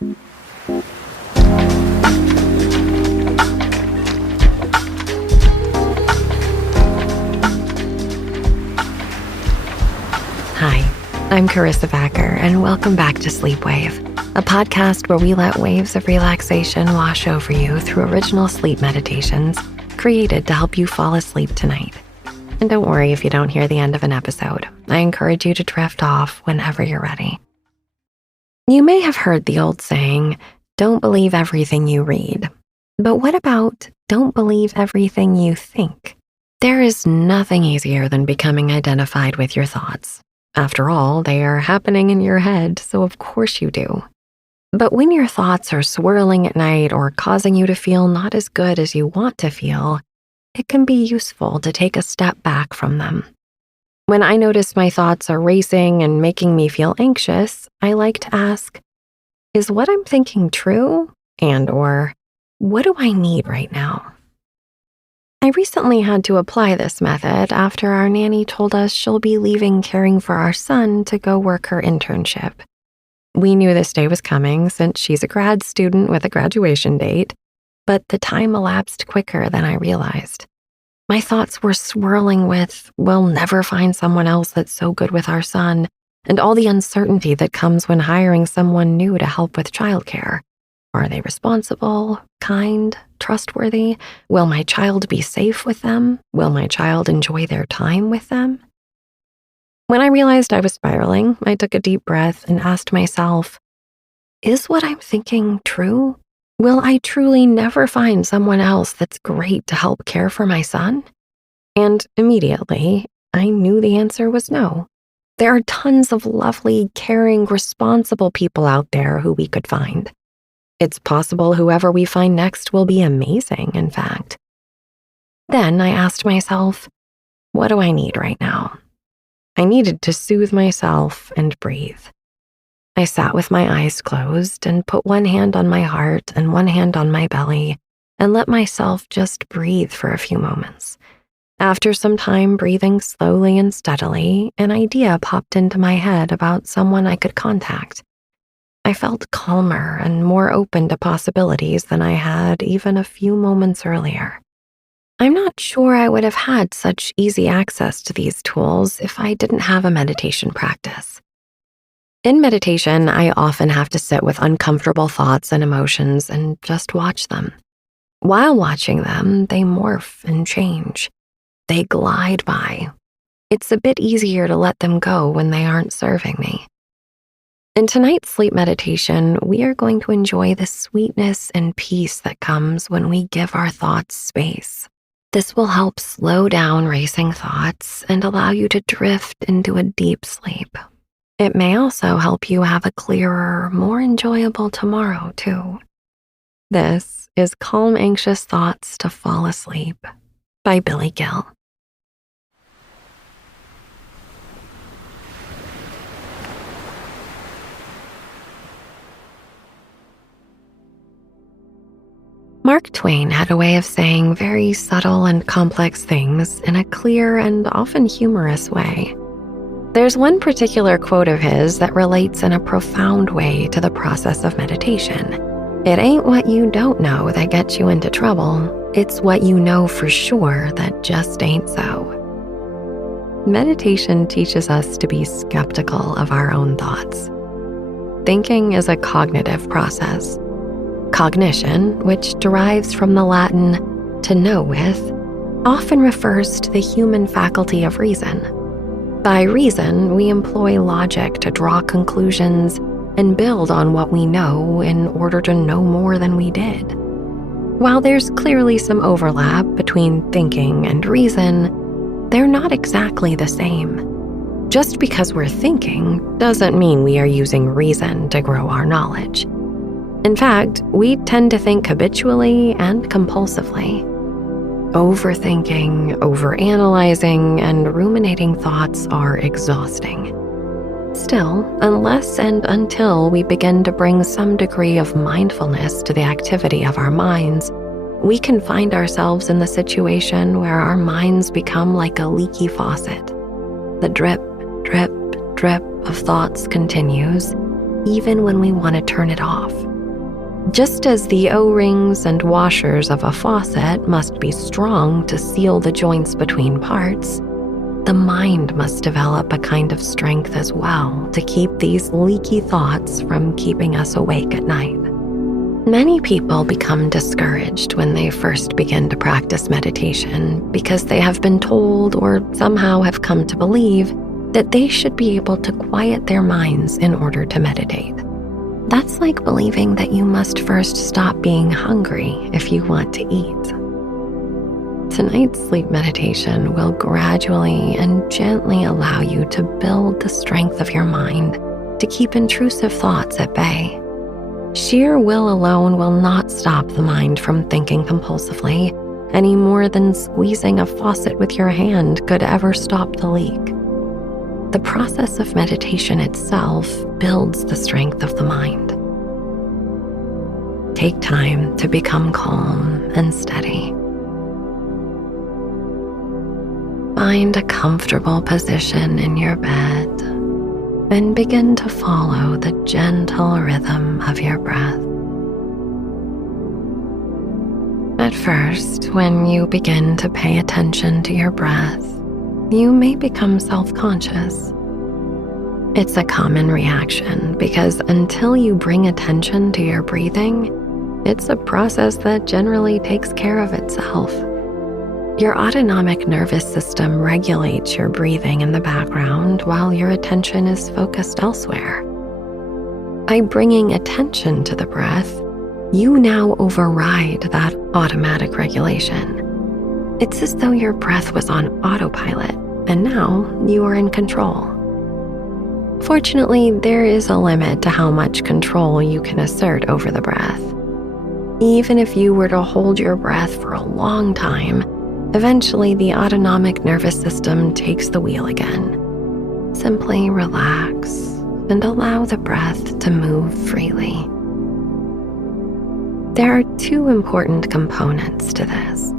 Hi, I'm Karissa Vacker, and welcome back to Sleep Wave, a podcast where we let waves of relaxation wash over you through original sleep meditations created to help you fall asleep tonight. And don't worry if you don't hear the end of an episode. I encourage you to drift off whenever you're ready. You may have heard the old saying, don't believe everything you read. But what about don't believe everything you think? There is nothing easier than becoming identified with your thoughts. After all, they are happening in your head, so of course you do. But when your thoughts are swirling at night or causing you to feel not as good as you want to feel, it can be useful to take a step back from them. When I notice my thoughts are racing and making me feel anxious, I like to ask, is what I'm thinking true? Or what do I need right now? I recently had to apply this method after our nanny told us she'll be leaving caring for our son to go work her internship. We knew this day was coming since she's a grad student with a graduation date, but the time elapsed quicker than I realized. My thoughts were swirling with, we'll never find someone else that's so good with our son, and all the uncertainty that comes when hiring someone new to help with childcare. Are they responsible, kind, trustworthy? Will my child be safe with them? Will my child enjoy their time with them? When I realized I was spiraling, I took a deep breath and asked myself, is what I'm thinking true? Will I truly never find someone else that's great to help care for my son? And immediately, I knew the answer was no. There are tons of lovely, caring, responsible people out there who we could find. It's possible whoever we find next will be amazing, in fact. Then I asked myself, what do I need right now? I needed to soothe myself and breathe. I sat with my eyes closed and put one hand on my heart and one hand on my belly and let myself just breathe for a few moments. After some time breathing slowly and steadily, an idea popped into my head about someone I could contact. I felt calmer and more open to possibilities than I had even a few moments earlier. I'm not sure I would have had such easy access to these tools if I didn't have a meditation practice. In meditation, I often have to sit with uncomfortable thoughts and emotions and just watch them. While watching them, they morph and change. They glide by. It's a bit easier to let them go when they aren't serving me. In tonight's sleep meditation, we are going to enjoy the sweetness and peace that comes when we give our thoughts space. This will help slow down racing thoughts and allow you to drift into a deep sleep. It may also help you have a clearer, more enjoyable tomorrow, too. This is Calm Anxious Thoughts to Fall Asleep by Billy Gill. Mark Twain had a way of saying very subtle and complex things in a clear and often humorous way. There's one particular quote of his that relates in a profound way to the process of meditation. It ain't what you don't know that gets you into trouble. It's what you know for sure that just ain't so. Meditation teaches us to be skeptical of our own thoughts. Thinking is a cognitive process. Cognition, which derives from the Latin to know with, often refers to the human faculty of reason. By reason, we employ logic to draw conclusions and build on what we know in order to know more than we did. While there's clearly some overlap between thinking and reason, they're not exactly the same. Just because we're thinking doesn't mean we are using reason to grow our knowledge. In fact, we tend to think habitually and compulsively. Overthinking, overanalyzing, and ruminating thoughts are exhausting. Still, unless and until we begin to bring some degree of mindfulness to the activity of our minds, we can find ourselves in the situation where our minds become like a leaky faucet. The drip, drip, drip of thoughts continues, even when we want to turn it off. Just as the O-rings and washers of a faucet must be strong to seal the joints between parts, the mind must develop a kind of strength as well to keep these leaky thoughts from keeping us awake at night. Many people become discouraged when they first begin to practice meditation because they have been told or somehow have come to believe that they should be able to quiet their minds in order to meditate. That's like believing that you must first stop being hungry if you want to eat. Tonight's sleep meditation will gradually and gently allow you to build the strength of your mind to keep intrusive thoughts at bay. Sheer will alone will not stop the mind from thinking compulsively any more than squeezing a faucet with your hand could ever stop the leak. The process of meditation itself builds the strength of the mind. Take time to become calm and steady. Find a comfortable position in your bed and begin to follow the gentle rhythm of your breath. At first, when you begin to pay attention to your breath, you may become self-conscious. It's a common reaction because until you bring attention to your breathing, it's a process that generally takes care of itself. Your autonomic nervous system regulates your breathing in the background while your attention is focused elsewhere. By bringing attention to the breath, you now override that automatic regulation. It's as though your breath was on autopilot, and now you are in control. Fortunately, there is a limit to how much control you can assert over the breath. Even if you were to hold your breath for a long time, eventually the autonomic nervous system takes the wheel again. Simply relax and allow the breath to move freely. There are two important components to this.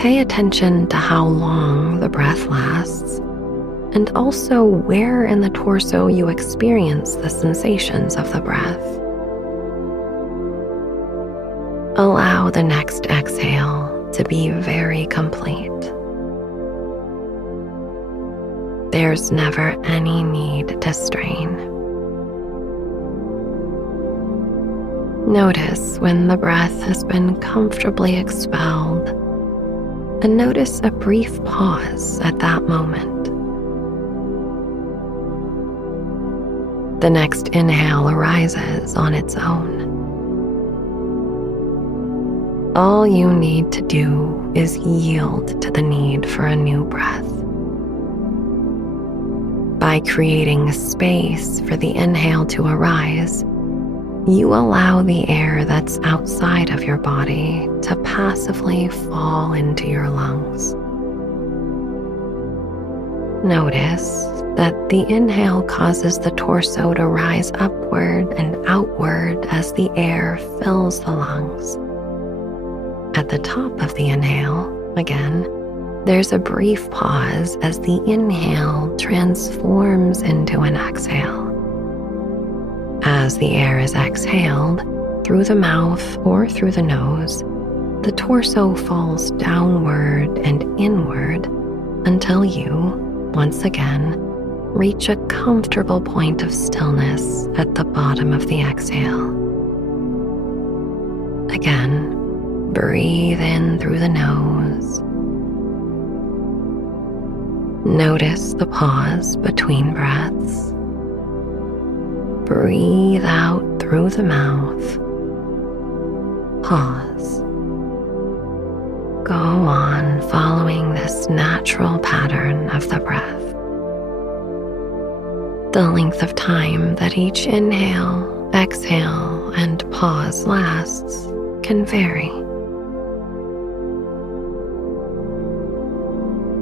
Pay attention to how long the breath lasts, and also where in the torso you experience the sensations of the breath. Allow the next exhale to be very complete. There's never any need to strain. Notice when the breath has been comfortably expelled, and notice a brief pause at that moment. The next inhale arises on its own. All you need to do is yield to the need for a new breath. By creating space for the inhale to arise, you allow the air that's outside of your body to passively fall into your lungs. Notice that the inhale causes the torso to rise upward and outward as the air fills the lungs. At the top of the inhale, again, there's a brief pause as the inhale transforms into an exhale. As the air is exhaled through the mouth or through the nose, the torso falls downward and inward until you, once again, reach a comfortable point of stillness at the bottom of the exhale. Again, breathe in through the nose. Notice the pause between breaths. Breathe out through the mouth. Pause. Go on following this natural pattern of the breath. The length of time that each inhale, exhale, and pause lasts can vary.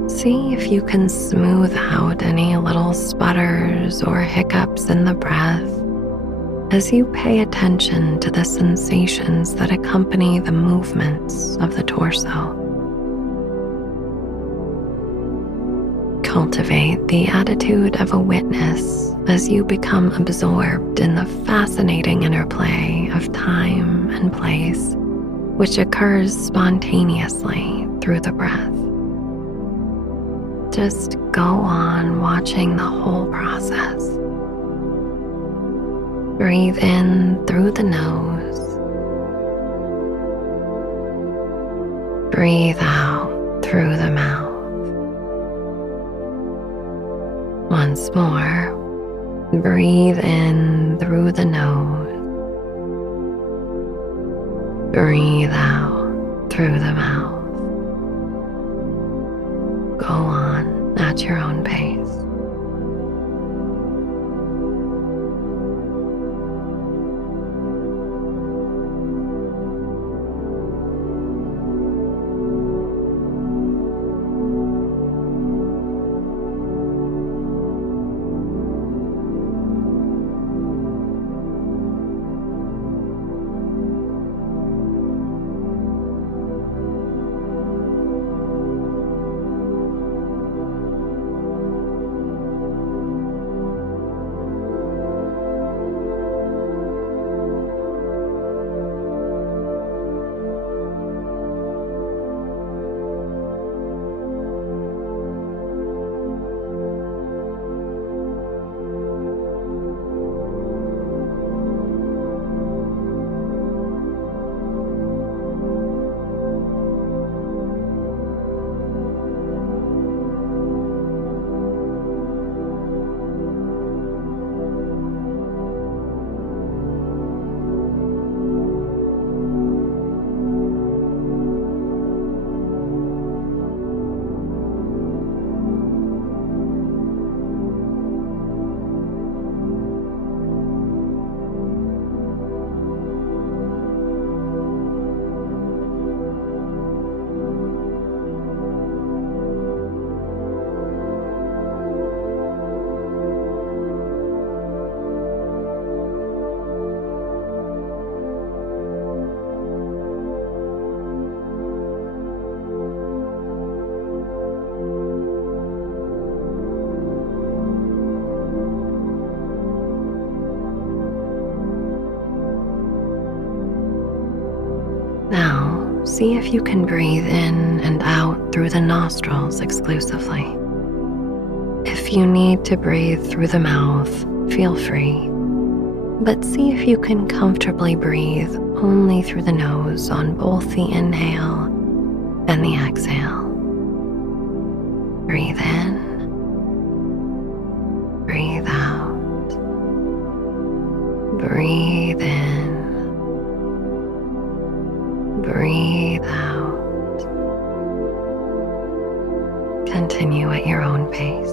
See if you can smooth out any little sputters or hiccups in the breath as you pay attention to the sensations that accompany the movements of the torso. Cultivate the attitude of a witness as you become absorbed in the fascinating interplay of time and place, which occurs spontaneously through the breath. Just go on watching the whole process. Breathe in through the nose. Breathe out through the mouth. Once more, breathe in through the nose. Breathe out through the mouth. Go on at your own pace. Now, see if you can breathe in and out through the nostrils exclusively. If you need to breathe through the mouth, feel free, but see if you can comfortably breathe only through the nose on both the inhale and the exhale. Breathe in, breathe out, breathe in, breathe out. Continue at your own pace.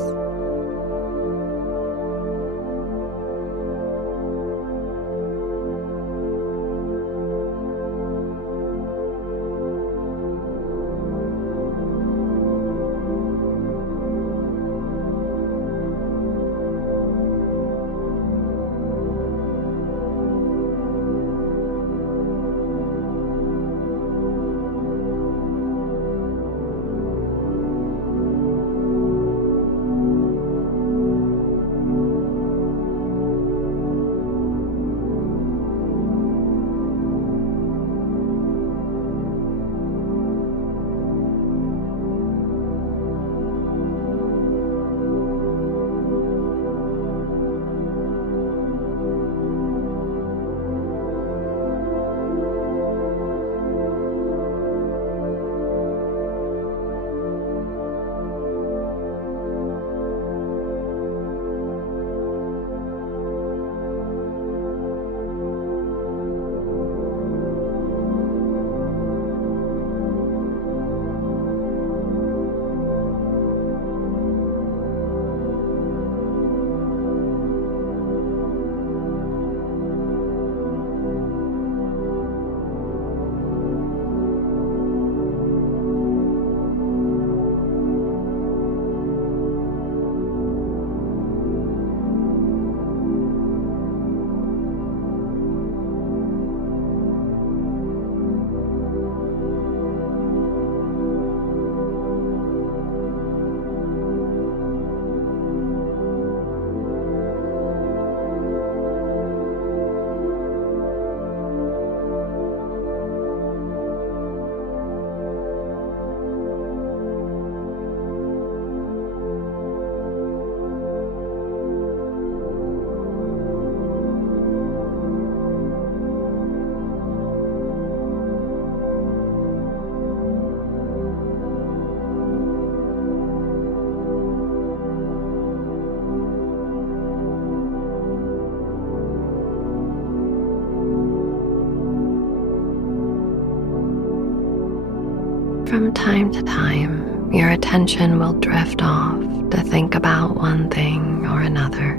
From time to time, your attention will drift off to think about one thing or another.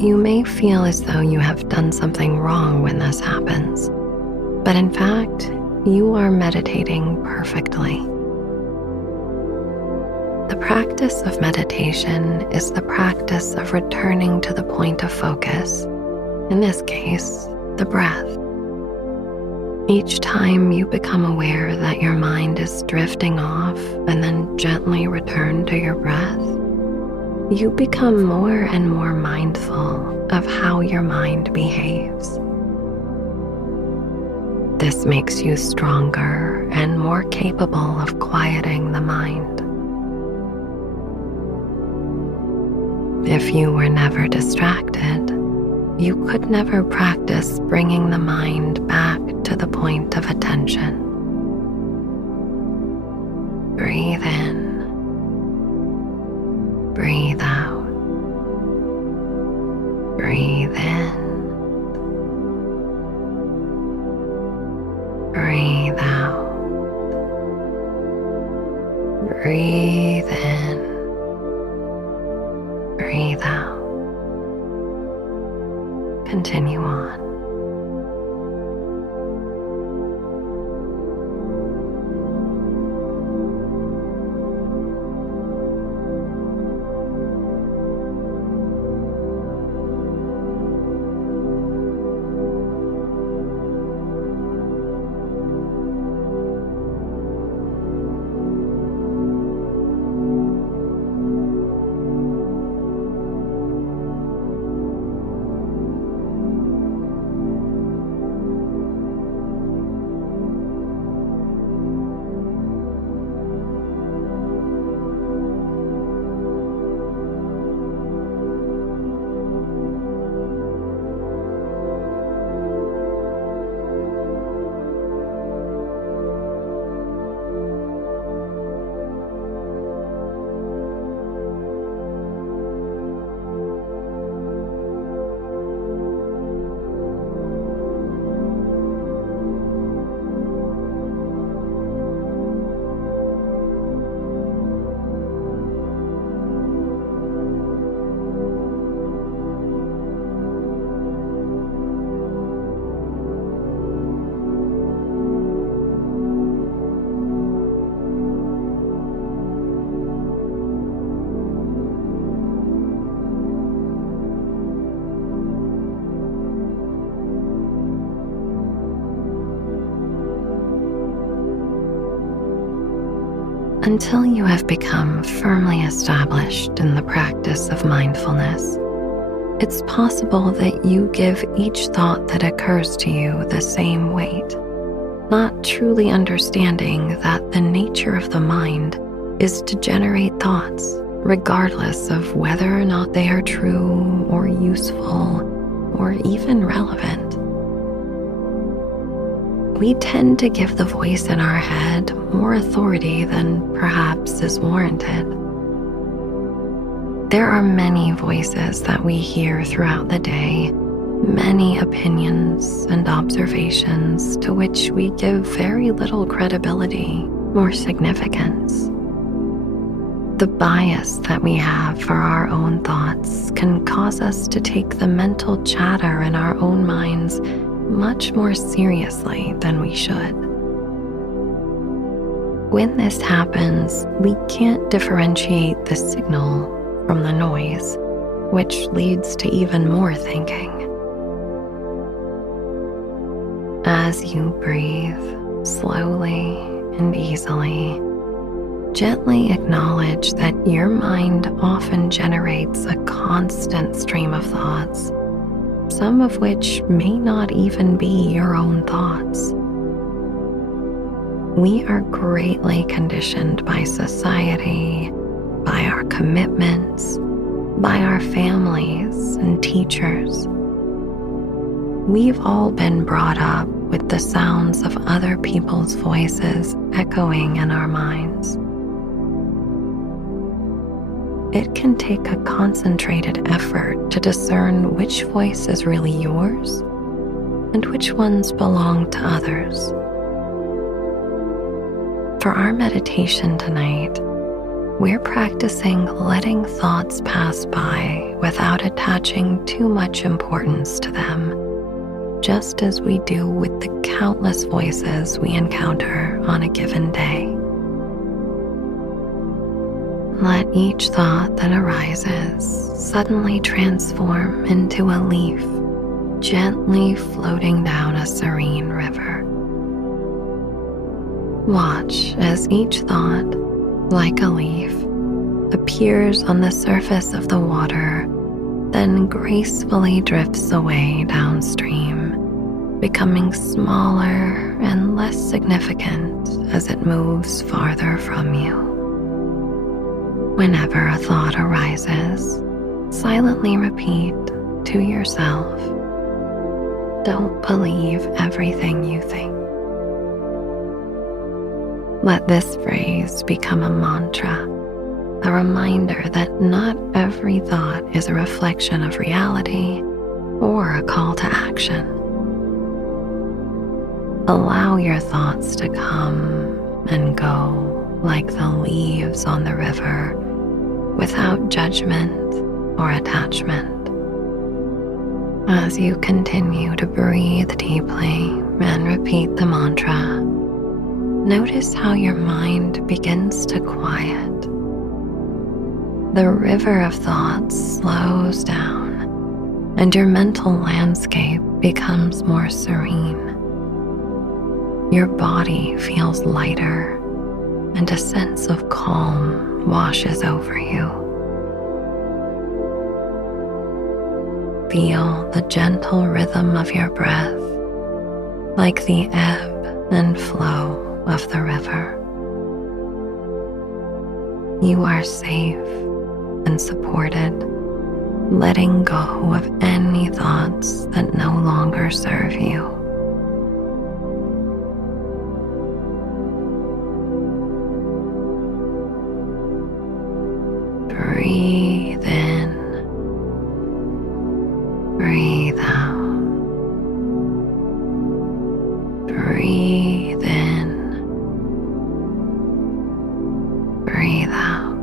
You may feel as though you have done something wrong when this happens, but in fact, you are meditating perfectly. The practice of meditation is the practice of returning to the point of focus, in this case, the breath. Each time you become aware that your mind is drifting off and then gently return to your breath, you become more and more mindful of how your mind behaves. This makes you stronger and more capable of quieting the mind. If you were never distracted, you could never practice bringing the mind back to the point of attention. Breathe in, breathe out, breathe in, breathe out, breathe in, breathe out. Continue on. Until you have become firmly established in the practice of mindfulness, it's possible that you give each thought that occurs to you the same weight, not truly understanding that the nature of the mind is to generate thoughts, regardless of whether or not they are true or useful or even relevant. We tend to give the voice in our head more authority than perhaps is warranted. There are many voices that we hear throughout the day, many opinions and observations to which we give very little credibility or significance. The bias that we have for our own thoughts can cause us to take the mental chatter in our own minds much more seriously than we should. When this happens, we can't differentiate the signal from the noise, which leads to even more thinking. As you breathe slowly and easily, gently acknowledge that your mind often generates a constant stream of thoughts, some of which may not even be your own thoughts. We are greatly conditioned by society, by our commitments, by our families and teachers. We've all been brought up with the sounds of other people's voices echoing in our minds. It can take a concentrated effort to discern which voice is really yours and which ones belong to others. For our meditation tonight, we're practicing letting thoughts pass by without attaching too much importance to them, just as we do with the countless voices we encounter on a given day. Let each thought that arises suddenly transform into a leaf, gently floating down a serene river. Watch as each thought, like a leaf, appears on the surface of the water, then gracefully drifts away downstream, becoming smaller and less significant as it moves farther from you. Whenever a thought arises, silently repeat to yourself, "Don't believe everything you think." Let this phrase become a mantra, a reminder that not every thought is a reflection of reality or a call to action. Allow your thoughts to come and go like the leaves on the river, without judgment or attachment. As you continue to breathe deeply and repeat the mantra, notice how your mind begins to quiet. The river of thoughts slows down, and your mental landscape becomes more serene. Your body feels lighter, and a sense of calm washes over you. Feel the gentle rhythm of your breath, like the ebb and flow of the river. You are safe and supported, letting go of any thoughts that no longer serve you. Breathe in, breathe out, breathe in, breathe out.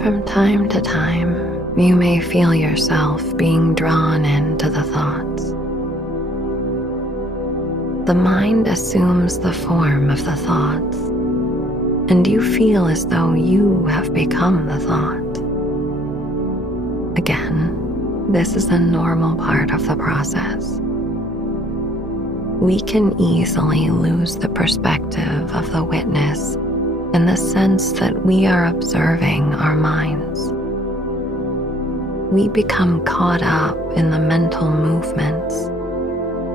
From time to time, you may feel yourself being drawn into the thoughts. The mind assumes the form of the thoughts, and you feel as though you have become the thought. Again, this is a normal part of the process. We can easily lose the perspective of the witness in the sense that we are observing our minds. We become caught up in the mental movements,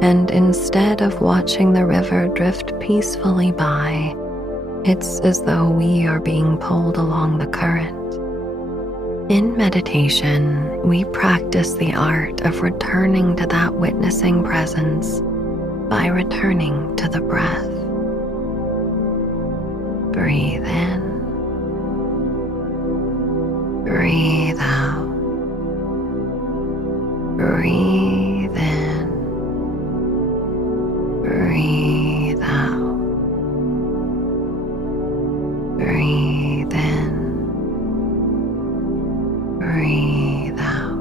and instead of watching the river drift peacefully by, it's as though we are being pulled along the current. In meditation, we practice the art of returning to that witnessing presence by returning to the breath. Breathe in. Breathe out. Breathe in. Breathe out. Breathe in. Breathe out.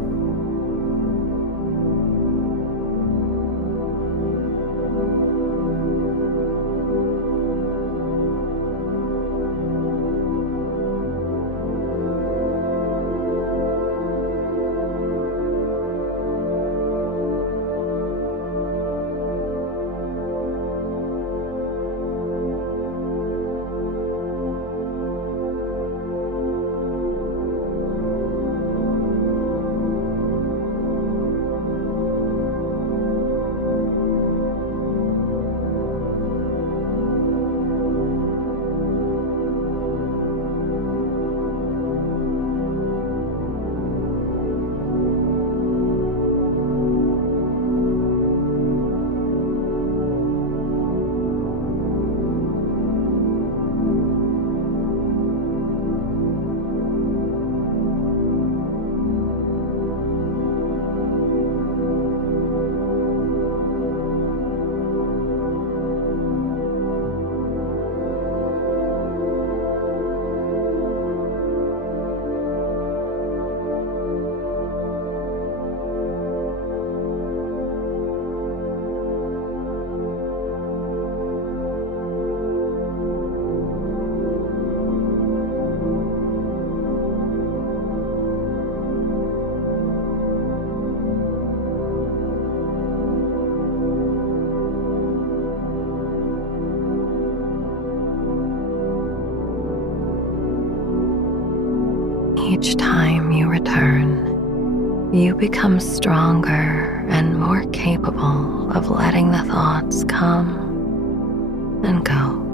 Each time you return, you become stronger and more capable of letting the thoughts come and go.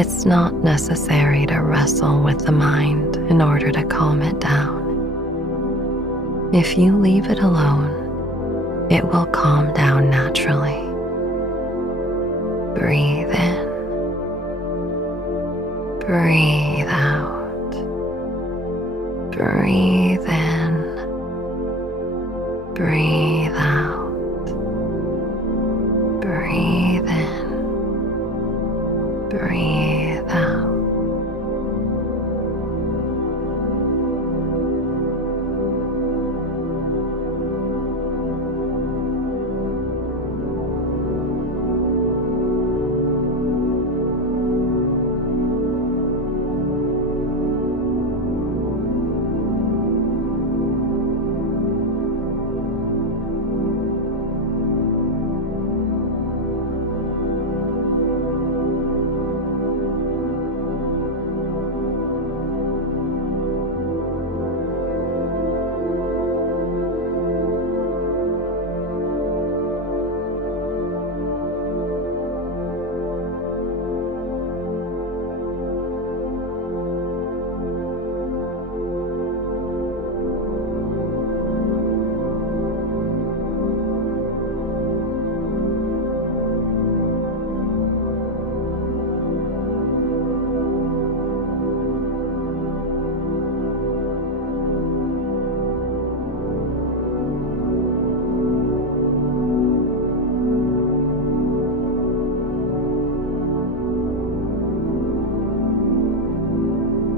It's not necessary to wrestle with the mind in order to calm it down. If you leave it alone, it will calm down naturally. Breathe in. Breathe out. Breathe in. Breathe out. Breathe in. Breathe out.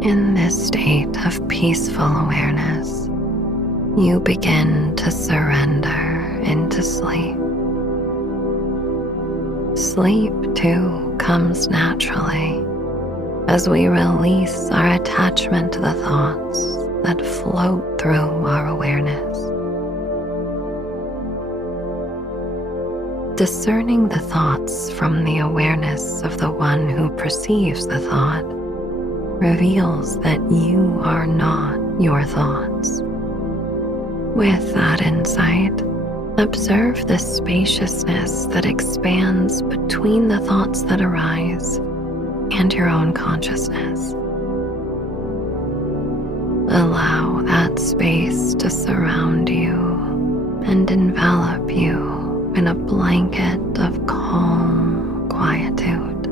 In this state of peaceful awareness, you begin to surrender into sleep. Sleep, too, comes naturally as we release our attachment to the thoughts that float through our awareness. Discerning the thoughts from the awareness of the one who perceives the thought reveals that you are not your thoughts. With that insight, observe the spaciousness that expands between the thoughts that arise and your own consciousness. Allow that space to surround you and envelop you in a blanket of calm quietude.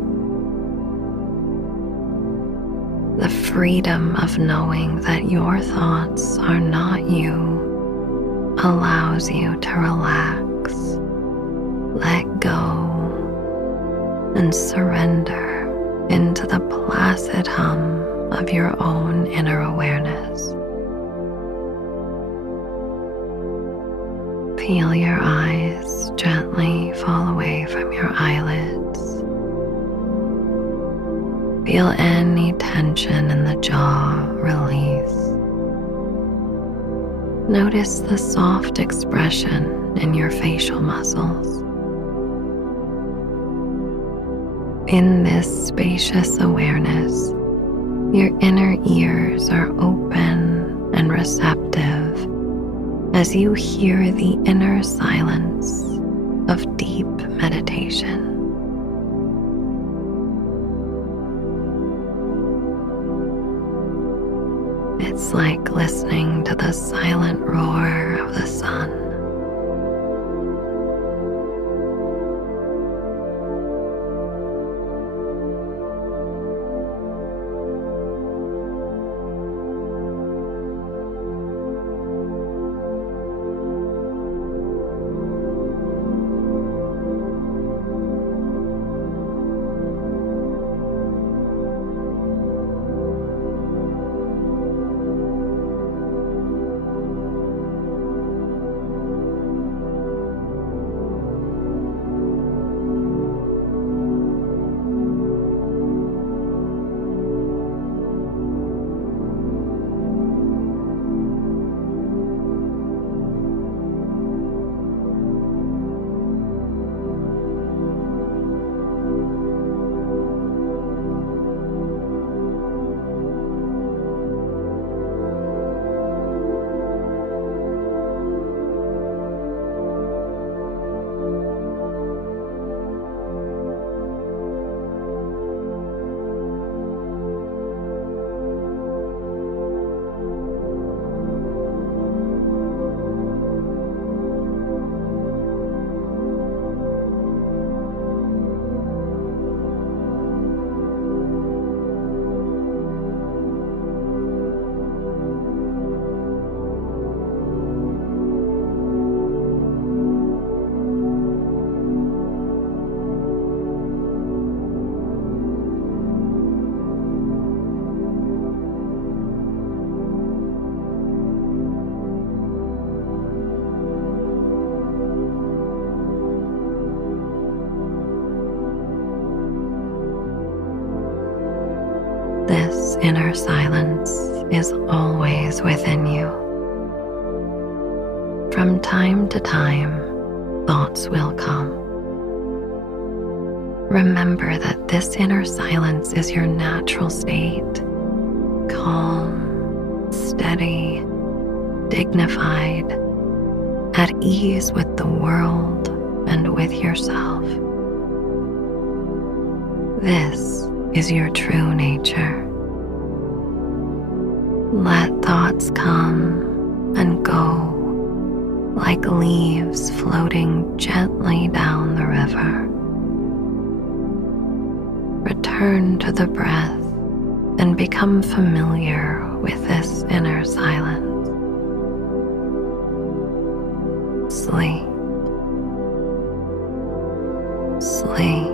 freedom of knowing that your thoughts are not you allows you to relax, let go, and surrender into the placid hum of your own inner awareness. Feel your eyes gently fall away from your eyelids. Feel any tension in the jaw release. Notice the soft expression in your facial muscles. In this spacious awareness, your inner ears are open and receptive as you hear the inner silence of deep meditation. It's like listening to the silent roar of the sun. This inner silence is always within you. From time to time, thoughts will come. Remember that this inner silence is your natural state, calm, steady, dignified, at ease with the world and with yourself. This is your true nature. Let thoughts come and go like leaves floating gently down the river. Return to the breath and become familiar with this inner silence. Sleep. Sleep.